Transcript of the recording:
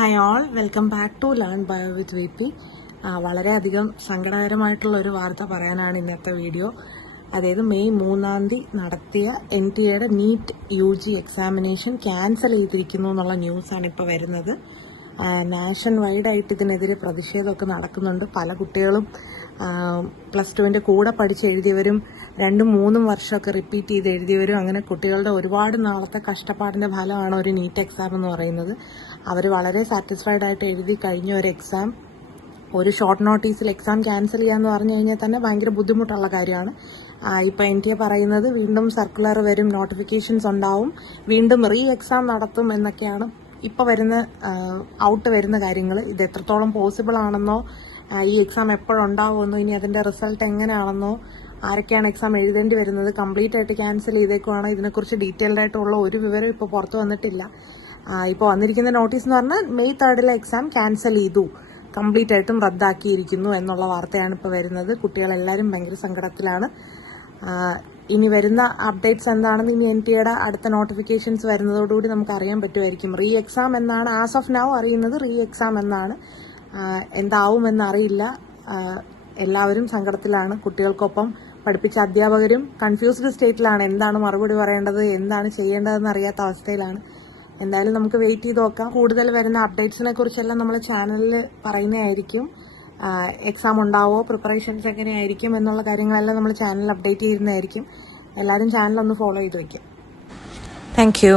Hi all, welcome back to learn bio with V P. വളരെയധികം സങ്കടകരമായിട്ടുള്ള ഒരു വാർത്ത പറയാനാണ് ഇന്നത്തെ വീഡിയോ. അതായത് മെയ് 3 നടത്തിയ NTA NEET UG examination cancel ചെയ്തിരിക്കുന്നു എന്നുള്ള ന്യൂസാണ് ഇപ്പോൾ വരുന്നത്. നാഷൻ വൈഡായിട്ട് ഇതിനെതിരെ പ്രതിഷേധമൊക്കെ നടക്കുന്നുണ്ട്. പല കുട്ടികളും +2 കൂടെ പഠിച്ച് എഴുതിയവരും 2-3 വർഷമൊക്കെ റിപ്പീറ്റ് ചെയ്ത് എഴുതിയവരും, അങ്ങനെ കുട്ടികളുടെ ഒരുപാട് നാളത്തെ കഷ്ടപ്പാടിന്റെ ഫലമാണ് ഒരു നീറ്റ് എക്സാം എന്ന് പറയുന്നത്. അവർ വളരെ സാറ്റിസ്ഫൈഡ് ആയിട്ട് എഴുതി കഴിഞ്ഞ ഒരു എക്സാം ഒരു ഷോർട്ട് നോട്ടീസിൽ എക്സാം ക്യാൻസൽ ചെയ്യാന്ന് പറഞ്ഞു കഴിഞ്ഞാൽ തന്നെ ഭയങ്കര ബുദ്ധിമുട്ടുള്ള കാര്യമാണ്. ഇപ്പോൾ NTA പറയുന്നത് വീണ്ടും സർക്കുലർ വരും, നോട്ടിഫിക്കേഷൻസ് ഉണ്ടാവും, വീണ്ടും എക്സാം നടത്തും എന്നൊക്കെയാണ് ഇപ്പോൾ വരുന്ന കാര്യങ്ങൾ. ഇത് എത്രത്തോളം പോസിബിൾ ആണെന്നോ, ഈ എക്സാം എപ്പോഴുണ്ടാവുമെന്നോ, ഇനി അതിന്റെ റിസൾട്ട് എങ്ങനെയാണെന്നോ, ആരൊക്കെയാണ് എക്സാം എഴുതേണ്ടി വരുന്നത്, കംപ്ലീറ്റ് ആയിട്ട് ക്യാൻസൽ ചെയ്തേക്കുവാണോ, ഇതിനെക്കുറിച്ച് ഡീറ്റെയിൽഡ് ആയിട്ടുള്ള ഒരു വിവരം ഇപ്പോൾ പുറത്തു വന്നിട്ടില്ല. ഇപ്പോൾ വന്നിരിക്കുന്ന നോട്ടീസ് എന്ന് പറഞ്ഞാൽ മെയ് 3 എക്സാം ക്യാൻസൽ ചെയ്തു, കംപ്ലീറ്റ് ആയിട്ടും റദ്ദാക്കിയിരിക്കുന്നു എന്നുള്ള വാർത്തയാണ് ഇപ്പോൾ വരുന്നത്. കുട്ടികളെല്ലാവരും ഭയങ്കര സങ്കടത്തിലാണ്. ഇനി വരുന്ന അപ്ഡേറ്റ്സ് എന്താണെന്ന് ഇനി NTA അടുത്ത നോട്ടിഫിക്കേഷൻസ് വരുന്നതോടുകൂടി നമുക്ക് അറിയാൻ പറ്റുമായിരിക്കും. എക്സാം എന്നാണ് ആസ് ഓഫ് നൗ അറിയുന്നത്, എക്സാം എന്നാണ്. എന്താവുമെന്ന് അറിയില്ല. എല്ലാവരും സങ്കടത്തിലാണ്. കുട്ടികൾക്കൊപ്പം പഠിപ്പിച്ച അധ്യാപകരും കൺഫ്യൂസ്ഡ് സ്റ്റേറ്റിലാണ്. എന്താണ് മറുപടി പറയേണ്ടത്, എന്താണ് ചെയ്യേണ്ടതെന്ന് അറിയാത്ത അവസ്ഥയിലാണ്. എന്തായാലും നമുക്ക് വെയിറ്റ് ചെയ്ത് നോക്കാം. കൂടുതൽ വരുന്ന അപ്ഡേറ്റ്സിനെ കുറിച്ചെല്ലാം നമ്മൾ ചാനലിൽ പറയുന്നതായിരിക്കും. എക്സാം ഉണ്ടാവോ, പ്രിപ്പറേഷൻസ് എങ്ങനെയായിരിക്കും എന്നുള്ള കാര്യങ്ങളെല്ലാം നമ്മൾ ചാനലിൽ അപ്ഡേറ്റ് ചെയ്യുന്നതായിരിക്കും. എല്ലാവരും ചാനൽ ഒന്ന് ഫോളോ ചെയ്ത് വയ്ക്കാം. Thank you.